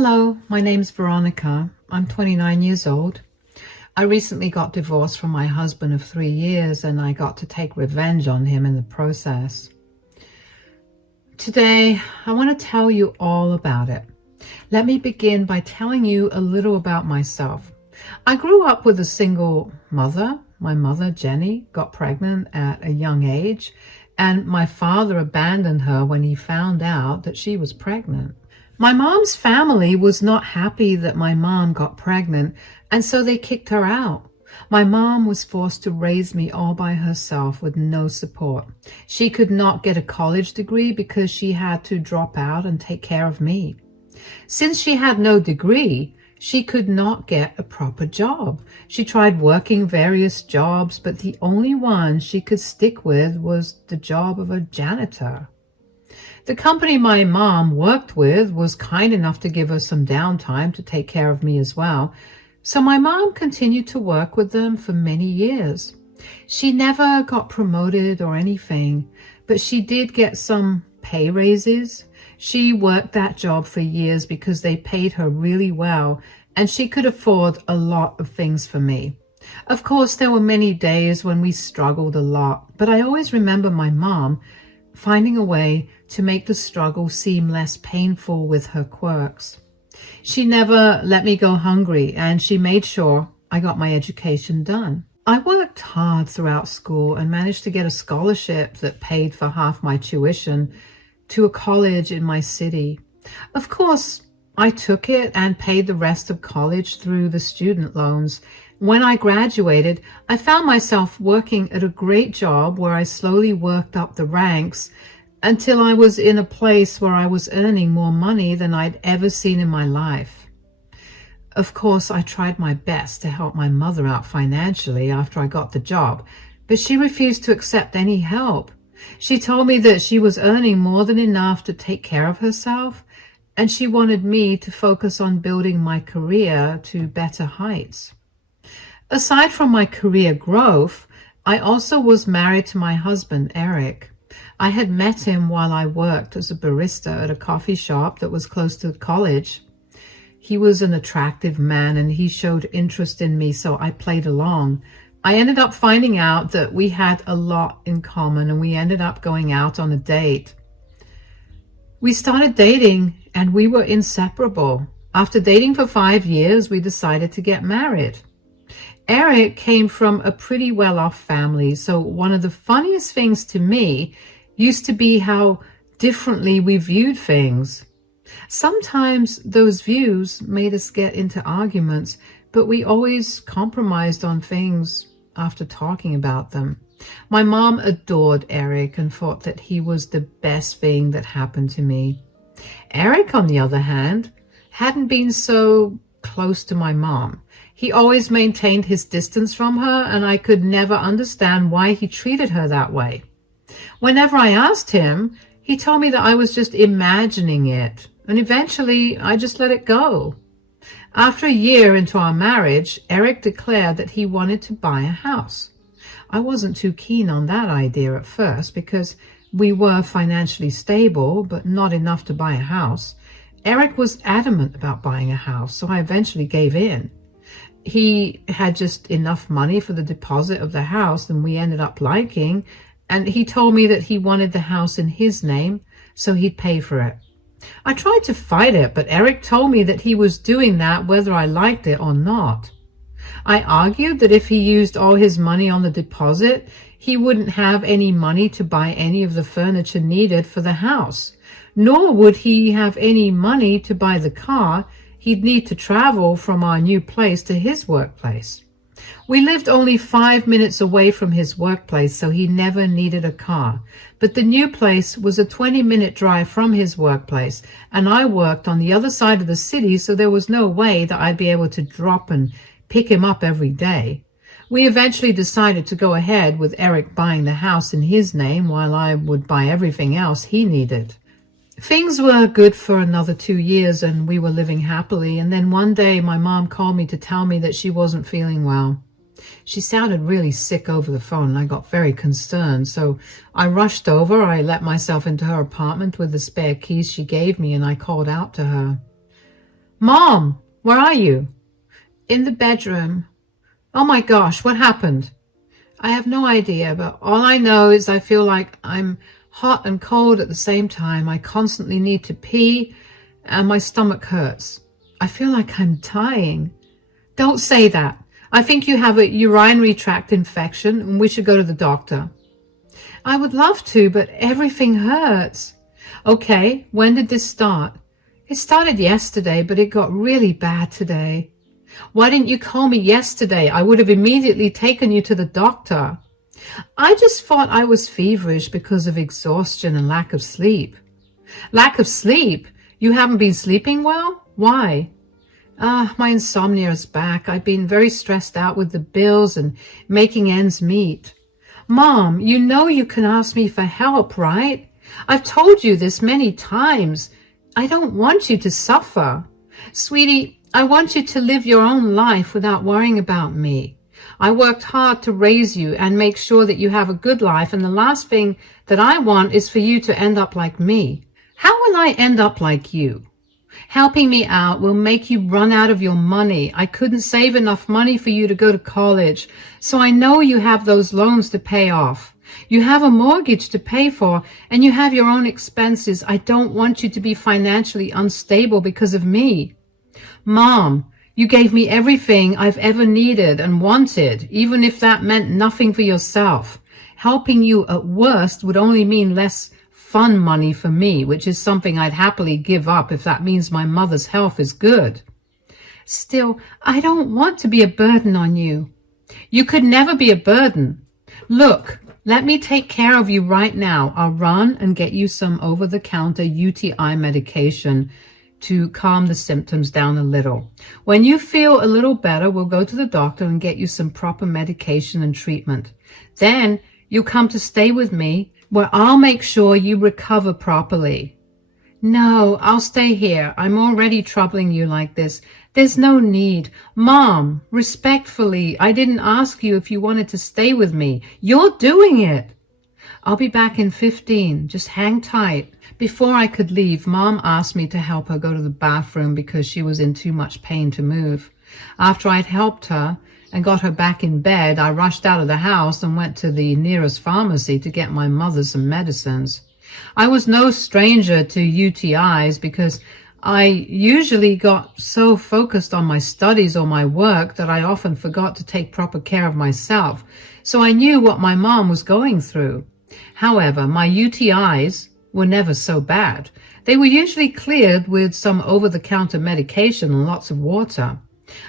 Hello, my name's Veronica. I'm 29 years old. I recently got divorced from my husband of 3 years, and I got to take revenge on him in the process. Today, I want to tell you all about it. Let me begin by telling you a little about myself. I grew up with a single mother. My mother, Jenny, got pregnant at a young age, and my father abandoned her when he found out that she was pregnant. My mom's family was not happy that my mom got pregnant, and so they kicked her out. My mom was forced to raise me all by herself with no support. She could not get a college degree because she had to drop out and take care of me. Since she had no degree, she could not get a proper job. She tried working various jobs, but the only one she could stick with was the job of a janitor. The company my mom worked with was kind enough to give her some downtime to take care of me as well, so my mom continued to work with them for many years. She never got promoted or anything, but she did get some pay raises. She worked that job for years because they paid her really well, and she could afford a lot of things for me. Of course, there were many days when we struggled a lot, but I always remember my mom finding a way to make the struggle seem less painful with her quirks. She never let me go hungry, and she made sure I got my education done. I worked hard throughout school and managed to get a scholarship that paid for half my tuition to a college in my city. Of course, I took it and paid the rest of college through the student loans. When I graduated, I found myself working at a great job where I slowly worked up the ranks until I was in a place where I was earning more money than I'd ever seen in my life. Of course, I tried my best to help my mother out financially after I got the job, but she refused to accept any help. She told me that she was earning more than enough to take care of herself, and she wanted me to focus on building my career to better heights. Aside from my career growth, I also was married to my husband, Eric. I had met him while I worked as a barista at a coffee shop that was close to college. He was an attractive man, and he showed interest in me, so I played along. I ended up finding out that we had a lot in common, and we ended up going out on a date. We started dating, and we were inseparable. After dating for 5 years, we decided to get married. Eric came from a pretty well-off family, so one of the funniest things to me used to be how differently we viewed things. Sometimes those views made us get into arguments, but we always compromised on things after talking about them. My mom adored Eric and thought that he was the best thing that happened to me. Eric, on the other hand, hadn't been so close to my mom. He always maintained his distance from her, and I could never understand why he treated her that way. Whenever I asked him, he told me that I was just imagining it, and eventually I just let it go. After a year into our marriage, Eric declared that he wanted to buy a house. I wasn't too keen on that idea at first because we were financially stable, but not enough to buy a house. Eric was adamant about buying a house, so I eventually gave in. He had just enough money for the deposit of the house that we ended up liking, and he told me that he wanted the house in his name, so he'd pay for it. I tried to fight it, but Eric told me that he was doing that whether I liked it or not. I argued that if he used all his money on the deposit, he wouldn't have any money to buy any of the furniture needed for the house, nor would he have any money to buy the car he'd need to travel from our new place to his workplace. We lived only 5 minutes away from his workplace, so he never needed a car. But the new place was a 20-minute drive from his workplace, and I worked on the other side of the city, so there was no way that I'd be able to drop and pick him up every day. We eventually decided to go ahead with Eric buying the house in his name while I would buy everything else he needed. Things were good for another 2 years, and we were living happily, and then one day my mom called me to tell me that she wasn't feeling well. She sounded really sick over the phone, and I got very concerned, so I rushed over. I let myself into her apartment with the spare keys she gave me, and I called out to her. Mom, where are you? In the bedroom. Oh my gosh, what happened? I have no idea, but all I know is I feel like I'm hot and cold at the same time. I constantly need to pee and my stomach hurts. I feel like I'm dying. Don't say that. I think you have a urinary tract infection and we should go to the doctor. I would love to, but everything hurts. Okay, when did this start? It started yesterday, but it got really bad today. Why didn't you call me yesterday? I would have immediately taken you to the doctor. I just thought I was feverish because of exhaustion and lack of sleep. Lack of sleep? You haven't been sleeping well? Why? My insomnia is back. I've been very stressed out with the bills and making ends meet. Mom, you know you can ask me for help, right? I've told you this many times. I don't want you to suffer. Sweetie, I want you to live your own life without worrying about me. I worked hard to raise you and make sure that you have a good life, and the last thing that I want is for you to end up like me. How will I end up like you? Helping me out will make you run out of your money. I couldn't save enough money for you to go to college, so I know you have those loans to pay off. You have a mortgage to pay for, and you have your own expenses. I don't want you to be financially unstable because of me. Mom, you gave me everything I've ever needed and wanted, even if that meant nothing for yourself. Helping you at worst would only mean less fun money for me, which is something I'd happily give up if that means my mother's health is good. Still, I don't want to be a burden on you. You could never be a burden. Look, let me take care of you right now. I'll run and get you some over-the-counter UTI medication to calm the symptoms down a little. When you feel a little better, we'll go to the doctor and get you some proper medication and treatment. Then you'll come to stay with me, where I'll make sure you recover properly. No, I'll stay here. I'm already troubling you like this. There's no need. Mom, respectfully, I didn't ask you if you wanted to stay with me. You're doing it. I'll be back in 15. Just hang tight. Before I could leave, Mom asked me to help her go to the bathroom because she was in too much pain to move. After I'd helped her and got her back in bed, I rushed out of the house and went to the nearest pharmacy to get my mother some medicines. I was no stranger to UTIs because I usually got so focused on my studies or my work that I often forgot to take proper care of myself. So I knew what my mom was going through. However, my UTIs were never so bad. They were usually cleared with some over-the-counter medication and lots of water.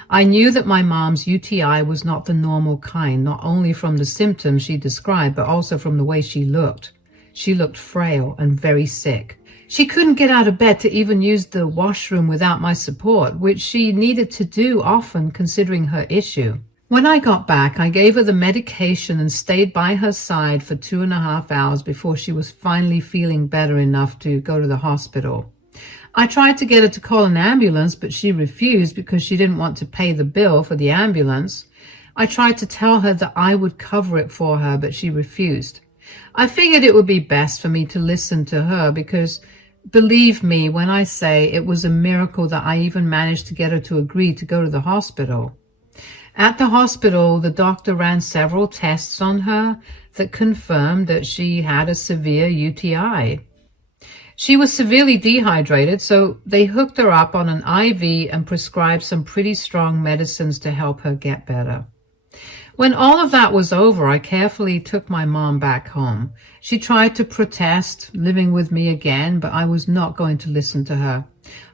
I knew that my mom's UTI was not the normal kind, not only from the symptoms she described, but also from the way she looked. She looked frail and very sick. She couldn't get out of bed to even use the washroom without my support, which she needed to do often considering her issue. When I got back, I gave her the medication and stayed by her side for 2.5 hours before she was finally feeling better enough to go to the hospital. I tried to get her to call an ambulance, but she refused because she didn't want to pay the bill for the ambulance. I tried to tell her that I would cover it for her, but she refused. I figured it would be best for me to listen to her because, believe me when I say it was a miracle that I even managed to get her to agree to go to the hospital. At the hospital, the doctor ran several tests on her that confirmed that she had a severe UTI. She was severely dehydrated, so they hooked her up on an IV and prescribed some pretty strong medicines to help her get better. When all of that was over, I carefully took my mom back home. She tried to protest living with me again, but I was not going to listen to her.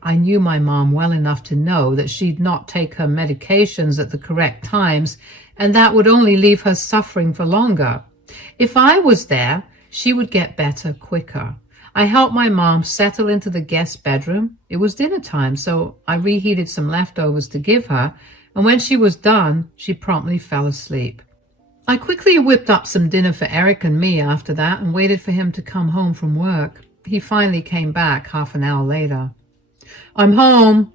I knew my mom well enough to know that she'd not take her medications at the correct times, and that would only leave her suffering for longer. If I was there, she would get better quicker. I helped my mom settle into the guest bedroom. It was dinner time, so I reheated some leftovers to give her, and when she was done, she promptly fell asleep. I quickly whipped up some dinner for Eric and me after that and waited for him to come home from work. He finally came back half an hour later. I'm home.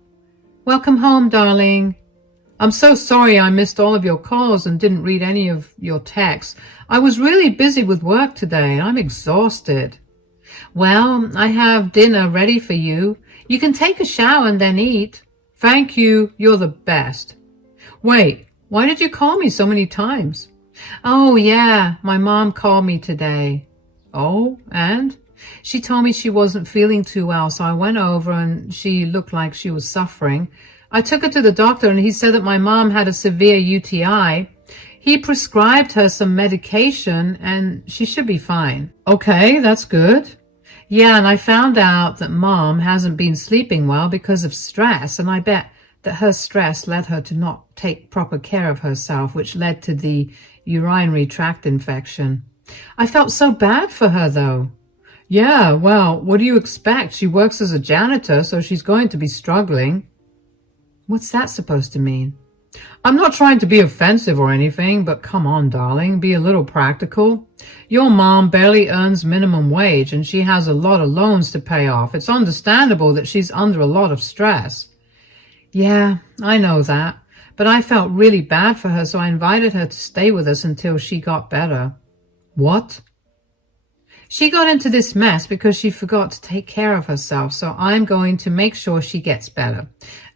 Welcome home, darling. I'm so sorry I missed all of your calls and didn't read any of your texts. I was really busy with work today. I'm exhausted. Well, I have dinner ready for you. You can take a shower and then eat. Thank you. You're the best. Wait, why did you call me so many times? Oh, yeah, my mom called me today. Oh, and? She told me she wasn't feeling too well, so I went over and she looked like she was suffering. I took her to the doctor and he said that my mom had a severe UTI. He prescribed her some medication and she should be fine. Okay, that's good. Yeah, and I found out that Mom hasn't been sleeping well because of stress, and I bet that her stress led her to not take proper care of herself, which led to the urinary tract infection. I felt so bad for her, though. Yeah, well, what do you expect? She works as a janitor, so she's going to be struggling. What's that supposed to mean? I'm not trying to be offensive or anything, but come on, darling, be a little practical. Your mom barely earns minimum wage and she has a lot of loans to pay off. It's understandable that she's under a lot of stress. Yeah, I know that, but I felt really bad for her, so I invited her to stay with us until she got better. What? She got into this mess because she forgot to take care of herself, so I'm going to make sure she gets better.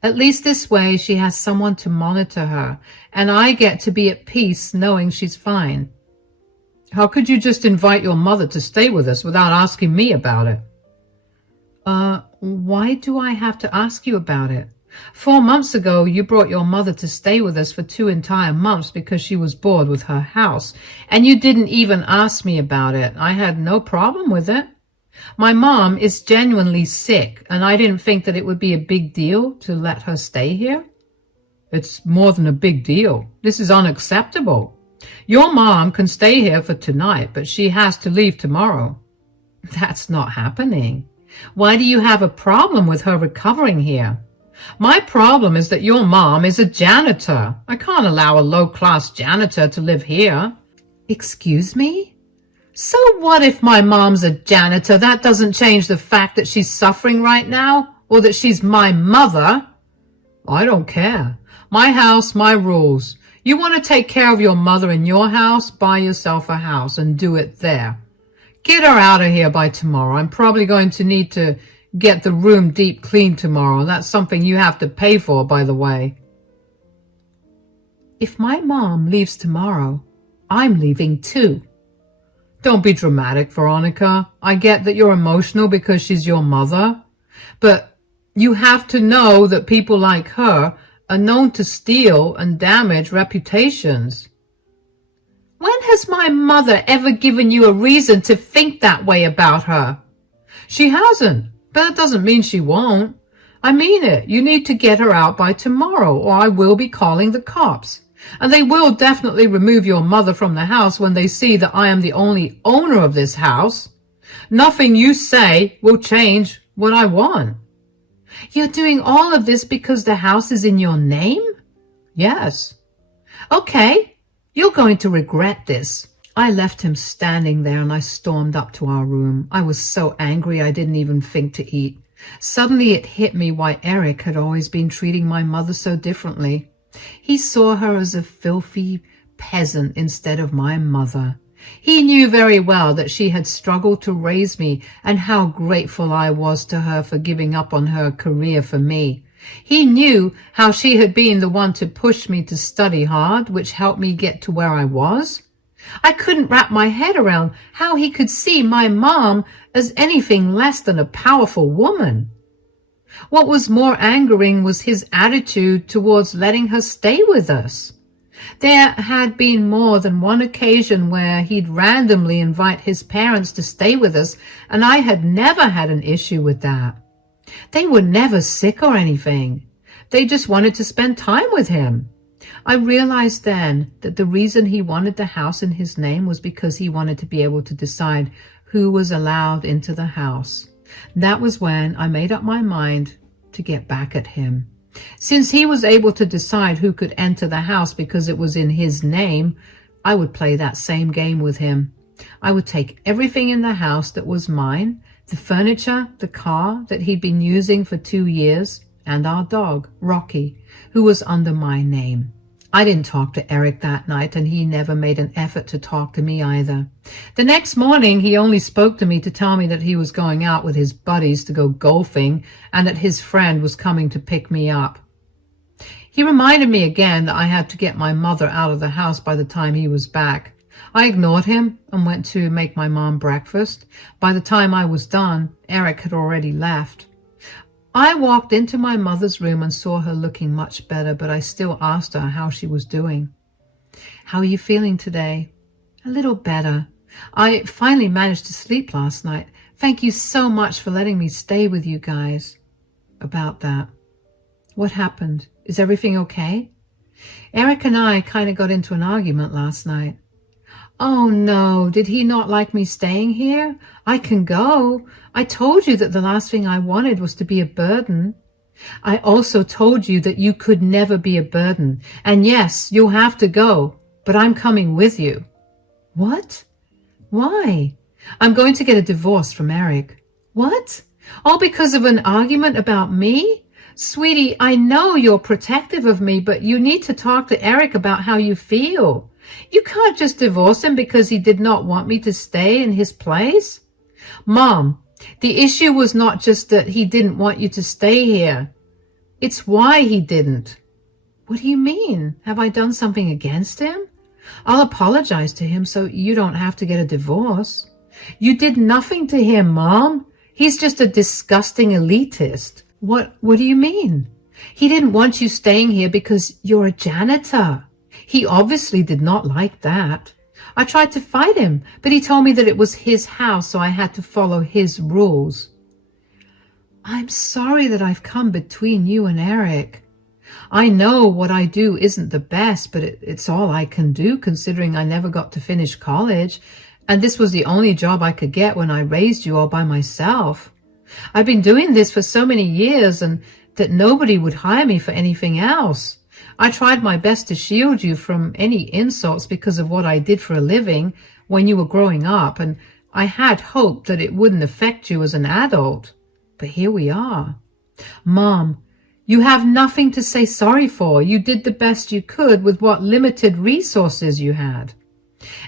At least this way she has someone to monitor her, and I get to be at peace knowing she's fine. How could you just invite your mother to stay with us without asking me about it? Why do I have to ask you about it? 4 months ago, you brought your mother to stay with us for 2 entire months because she was bored with her house, and you didn't even ask me about it. I had no problem with it. My mom is genuinely sick, and I didn't think that it would be a big deal to let her stay here. It's more than a big deal. This is unacceptable. Your mom can stay here for tonight, but she has to leave tomorrow. That's not happening. Why do you have a problem with her recovering here? My problem is that your mom is a janitor. I can't allow a low-class janitor to live here. Excuse me? So what if my mom's a janitor? That doesn't change the fact that she's suffering right now, or that she's my mother. I don't care. My house, my rules. You want to take care of your mother in your house? Buy yourself a house and do it there. Get her out of here by tomorrow. I'm probably going to need to get the room deep cleaned tomorrow. That's something you have to pay for, by the way. If my mom leaves tomorrow, I'm leaving too. Don't be dramatic, Veronica. I get that you're emotional because she's your mother, but you have to know that people like her are known to steal and damage reputations. When has my mother ever given you a reason to think that way about her? She hasn't, but that doesn't mean she won't. I mean it. You need to get her out by tomorrow, or I will be calling the cops. And they will definitely remove your mother from the house when they see that I am the only owner of this house. Nothing you say will change what I want. You're doing all of this because the house is in your name? Yes. Okay, you're going to regret this. I left him standing there and I stormed up to our room. I was so angry I didn't even think to eat. Suddenly it hit me why Eric had always been treating my mother so differently. He saw her as a filthy peasant instead of my mother. He knew very well that she had struggled to raise me and how grateful I was to her for giving up on her career for me. He knew how she had been the one to push me to study hard, which helped me get to where I was. I couldn't wrap my head around how he could see my mom as anything less than a powerful woman. What was more angering was his attitude towards letting her stay with us. There had been more than one occasion where he'd randomly invite his parents to stay with us, and I had never had an issue with that. They were never sick or anything. They just wanted to spend time with him. I realized then that the reason he wanted the house in his name was because he wanted to be able to decide who was allowed into the house. That was when I made up my mind to get back at him. Since he was able to decide who could enter the house because it was in his name, I would play that same game with him. I would take everything in the house that was mine, the furniture, the car that he'd been using for 2 years, and our dog, Rocky, who was under my name. I didn't talk to Eric that night, and he never made an effort to talk to me either. The next morning, he only spoke to me to tell me that he was going out with his buddies to go golfing and that his friend was coming to pick me up. He reminded me again that I had to get my mother out of the house by the time he was back. I ignored him and went to make my mom breakfast. By the time I was done, Eric had already left. I walked into my mother's room and saw her looking much better, but I still asked her how she was doing. "How are you feeling today?" "A little better. I finally managed to sleep last night. Thank you so much for letting me stay with you guys." "About that. What happened? Is everything okay?" "Eric and I kind of got into an argument last night." "Oh no, did he not like me staying here? I can go. I told you that the last thing I wanted was to be a burden." "I also told you that you could never be a burden. And yes, you'll have to go, but I'm coming with you." "What? Why?" "I'm going to get a divorce from Eric." "What? All because of an argument about me?" "Sweetie, I know you're protective of me, but you need to talk to Eric about how you feel. You can't just divorce him because he did not want me to stay in his place." "Mom, the issue was not just that he didn't want you to stay here. It's why he didn't." "What do you mean? Have I done something against him?" "I'll apologize to him so you don't have to get a divorce." "You did nothing to him, Mom. He's just a disgusting elitist." What do you mean?" "He didn't want you staying here because you're a janitor. He obviously did not like that. I tried to fight him, but he told me that it was his house, so I had to follow his rules." "I'm sorry that I've come between you and Eric. I know what I do isn't the best, but it's all I can do considering I never got to finish college, and this was the only job I could get when I raised you all by myself. I've been doing this for so many years and that nobody would hire me for anything else. I tried my best to shield you from any insults because of what I did for a living when you were growing up, and I had hoped that it wouldn't affect you as an adult. But here we are." "Mom, you have nothing to say sorry for. You did the best you could with what limited resources you had.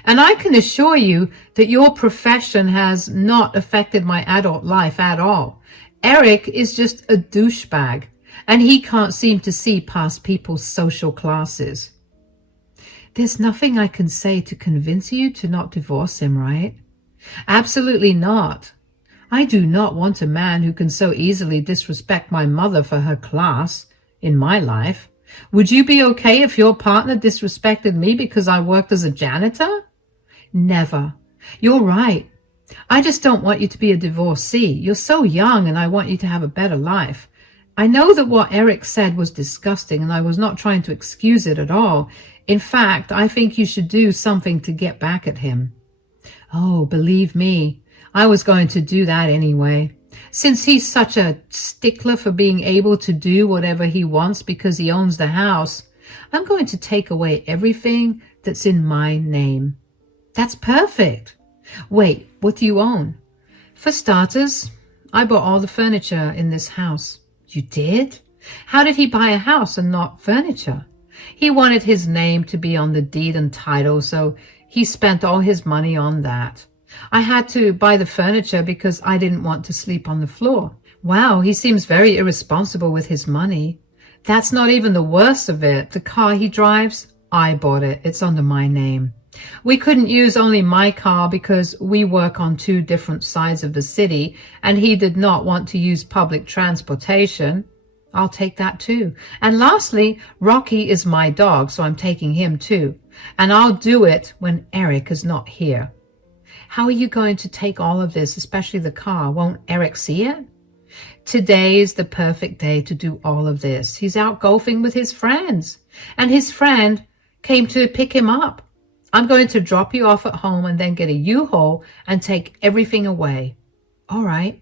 And I can assure you that your profession has not affected my adult life at all. Eric is just a douchebag, and he can't seem to see past people's social classes." "There's nothing I can say to convince you to not divorce him, right?" "Absolutely not. I do not want a man who can so easily disrespect my mother for her class in my life. Would you be okay if your partner disrespected me because I worked as a janitor?" "Never. You're right. I just don't want you to be a divorcee. You're so young and I want you to have a better life. I know that what Eric said was disgusting and I was not trying to excuse it at all. In fact, I think you should do something to get back at him." "Oh, believe me, I was going to do that anyway. Since he's such a stickler for being able to do whatever he wants because he owns the house, I'm going to take away everything that's in my name." "That's perfect. Wait, what do you own?" "For starters, I bought all the furniture in this house." "You did? How did he buy a house and not furniture?" "He wanted his name to be on the deed and title, so he spent all his money on that. I had to buy the furniture because I didn't want to sleep on the floor." "Wow, he seems very irresponsible with his money." "That's not even the worst of it. The car he drives, I bought it. It's under my name. We couldn't use only my car because we work on 2 different sides of the city, and he did not want to use public transportation. I'll take that too. And lastly, Rocky is my dog, so I'm taking him too. And I'll do it when Eric is not here." "How are you going to take all of this, especially the car? Won't Eric see it?" "Today is the perfect day to do all of this. He's out golfing with his friends, and his friend came to pick him up. I'm going to drop you off at home and then get a U-Haul and take everything away." "All right.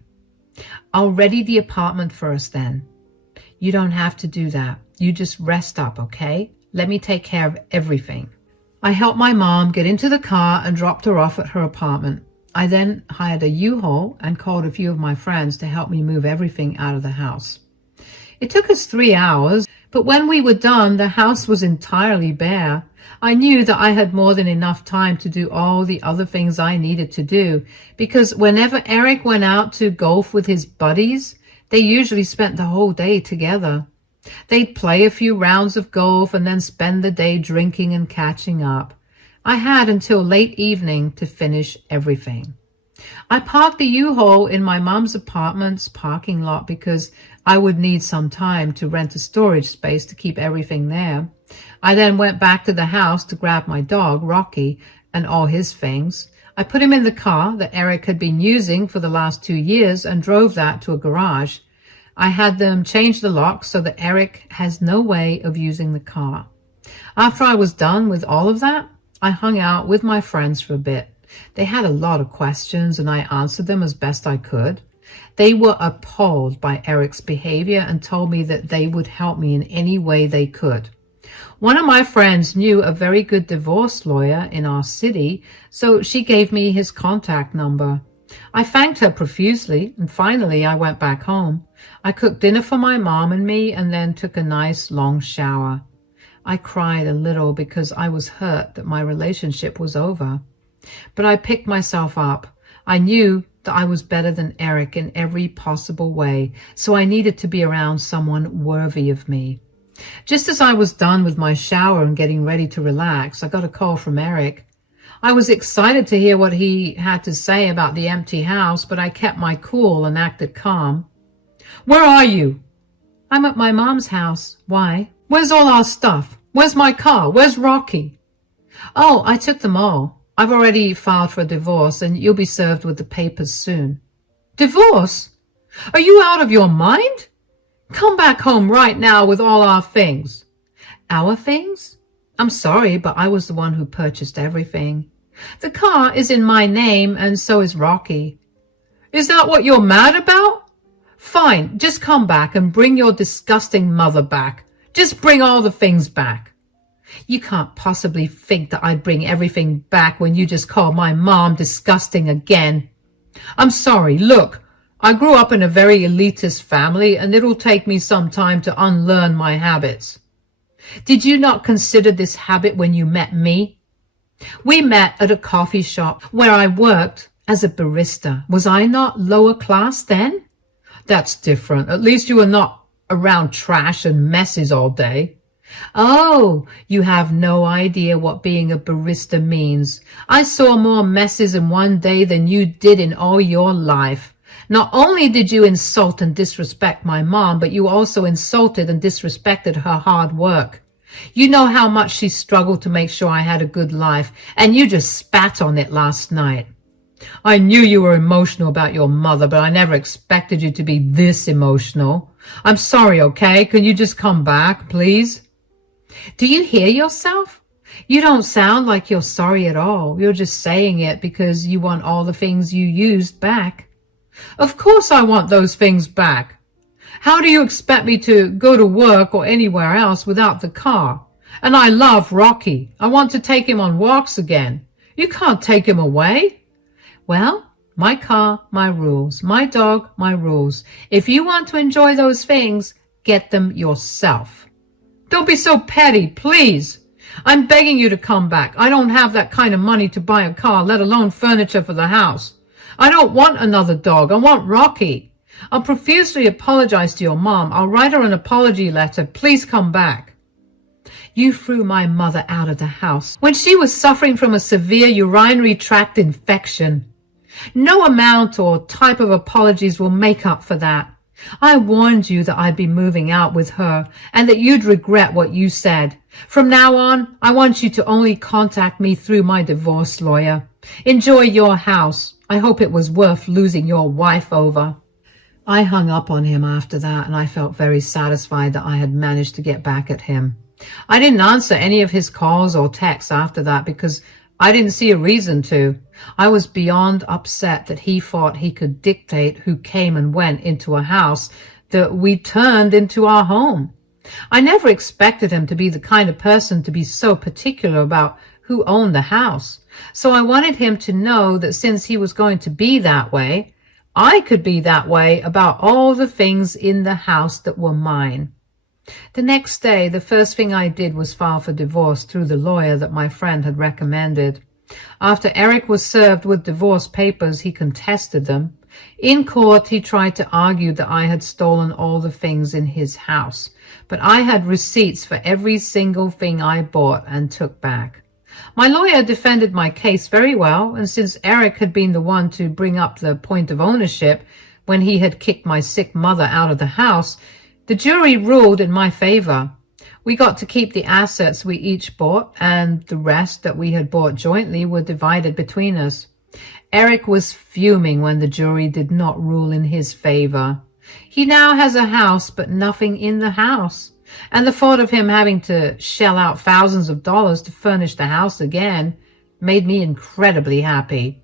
I'll ready the apartment first then." "You don't have to do that. You just rest up, okay? Let me take care of everything." I helped my mom get into the car and dropped her off at her apartment. I then hired a U-Haul and called a few of my friends to help me move everything out of the house. It took us 3 hours, but when we were done, the house was entirely bare. I knew that I had more than enough time to do all the other things I needed to do, because whenever Eric went out to golf with his buddies, they usually spent the whole day together. They'd play a few rounds of golf and then spend the day drinking and catching up. I had until late evening to finish everything. I parked the U-Haul in my mom's apartment's parking lot because I would need some time to rent a storage space to keep everything there. I then went back to the house to grab my dog, Rocky, and all his things. I put him in the car that Eric had been using for the last 2 years and drove that to a garage. I had them change the lock so that Eric has no way of using the car. After I was done with all of that, I hung out with my friends for a bit. They had a lot of questions and I answered them as best I could. They were appalled by Eric's behavior and told me that they would help me in any way they could. One of my friends knew a very good divorce lawyer in our city, so she gave me his contact number. I thanked her profusely, and finally I went back home. I cooked dinner for my mom and me and then took a nice long shower. I cried a little because I was hurt that my relationship was over. But I picked myself up. I knew that I was better than Eric in every possible way, so I needed to be around someone worthy of me. Just as I was done with my shower and getting ready to relax, I got a call from Eric. I was excited to hear what he had to say about the empty house, but I kept my cool and acted calm. "Where are you?" "I'm at my mom's house." "Why?" "Where's all our stuff? Where's my car? Where's Rocky?" "Oh, I took them all. I've already filed for a divorce and you'll be served with the papers soon." "Divorce? Are you out of your mind? Come back home right now with all our things." "Our things? I'm sorry, but I was the one who purchased everything. The car is in my name and so is Rocky." "Is that what you're mad about? Fine, just come back and bring your disgusting mother back. Just bring all the things back." "You can't possibly think that I'd bring everything back when you just called my mom disgusting again." "I'm sorry. Look, I grew up in a very elitist family and it'll take me some time to unlearn my habits." "Did you not consider this habit when you met me?" "We met at a coffee shop where I worked as a barista. Was I not lower class then?" "That's different. At least you were not around trash and messes all day." "Oh, you have no idea what being a barista means. I saw more messes in one day than you did in all your life. Not only did you insult and disrespect my mom, but you also insulted and disrespected her hard work. You know how much she struggled to make sure I had a good life, and you just spat on it last night." "I knew you were emotional about your mother, but I never expected you to be this emotional. I'm sorry, okay? Can you just come back, please?" "Do you hear yourself? You don't sound like you're sorry at all. You're just saying it because you want all the things you used back." "Of course I want those things back. How do you expect me to go to work or anywhere else without the car? And I love Rocky. I want to take him on walks again. You can't take him away." "Well, my car, my rules. My dog, my rules. If you want to enjoy those things, get them yourself." "Don't be so petty, please. I'm begging you to come back. I don't have that kind of money to buy a car, let alone furniture for the house. I don't want another dog. I want Rocky. I'll profusely apologize to your mom. I'll write her an apology letter. Please come back." "You threw my mother out of the house when she was suffering from a severe urinary tract infection. No amount or type of apologies will make up for that. I warned you that I'd be moving out with her and that you'd regret what you said. From now on, I want you to only contact me through my divorce lawyer. Enjoy your house. I hope it was worth losing your wife over." I hung up on him after that, and I felt very satisfied that I had managed to get back at him. I didn't answer any of his calls or texts after that because I didn't see a reason to. I was beyond upset that he thought he could dictate who came and went into a house that we turned into our home. I never expected him to be the kind of person to be so particular about who owned the house. So I wanted him to know that since he was going to be that way, I could be that way about all the things in the house that were mine. The next day, the first thing I did was file for divorce through the lawyer that my friend had recommended. After Eric was served with divorce papers, he contested them. In court, he tried to argue that I had stolen all the things in his house, but I had receipts for every single thing I bought and took back. My lawyer defended my case very well, and since Eric had been the one to bring up the point of ownership when he had kicked my sick mother out of the house, the jury ruled in my favor. We got to keep the assets we each bought, and the rest that we had bought jointly were divided between us. Eric was fuming when the jury did not rule in his favor. He now has a house, but nothing in the house. And the thought of him having to shell out thousands of dollars to furnish the house again made me incredibly happy.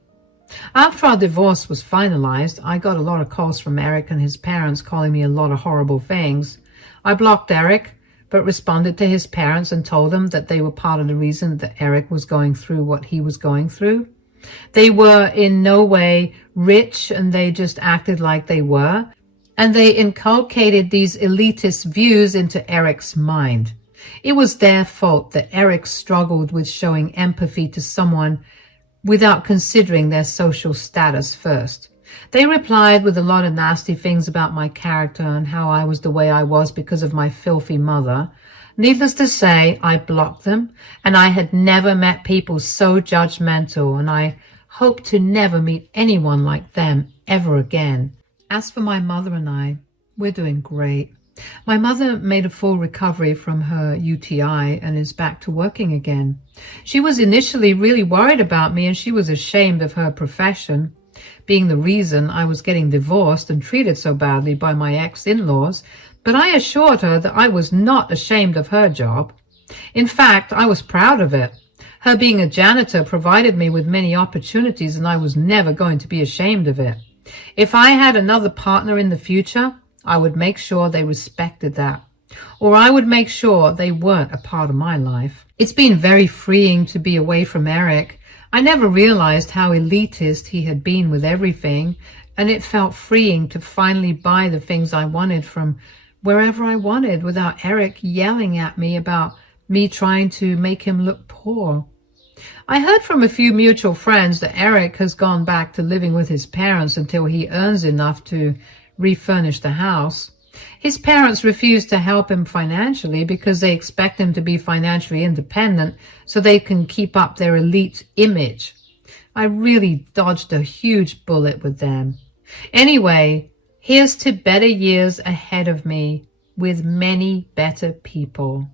After our divorce was finalized, I got a lot of calls from Eric and his parents calling me a lot of horrible things. I blocked Eric, but responded to his parents and told them that they were part of the reason that Eric was going through what he was going through. They were in no way rich, and they just acted like they were. And they inculcated these elitist views into Eric's mind. It was their fault that Eric struggled with showing empathy to someone without considering their social status first. They replied with a lot of nasty things about my character and how I was the way I was because of my filthy mother. Needless to say, I blocked them, and I had never met people so judgmental, and I hope to never meet anyone like them ever again. As for my mother and I, we're doing great. My mother made a full recovery from her UTI and is back to working again. She was initially really worried about me, and she was ashamed of her profession, being the reason I was getting divorced and treated so badly by my ex-in-laws, but I assured her that I was not ashamed of her job. In fact, I was proud of it. Her being a janitor provided me with many opportunities, and I was never going to be ashamed of it. If I had another partner in the future, I would make sure they respected that, or I would make sure they weren't a part of my life. It's been very freeing to be away from Eric. I never realized how elitist he had been with everything, and it felt freeing to finally buy the things I wanted from wherever I wanted without Eric yelling at me about me trying to make him look poor. I heard from a few mutual friends that Eric has gone back to living with his parents until he earns enough to refurnish the house. His parents refuse to help him financially because they expect him to be financially independent so they can keep up their elite image. I really dodged a huge bullet with them. Anyway, here's to better years ahead of me with many better people.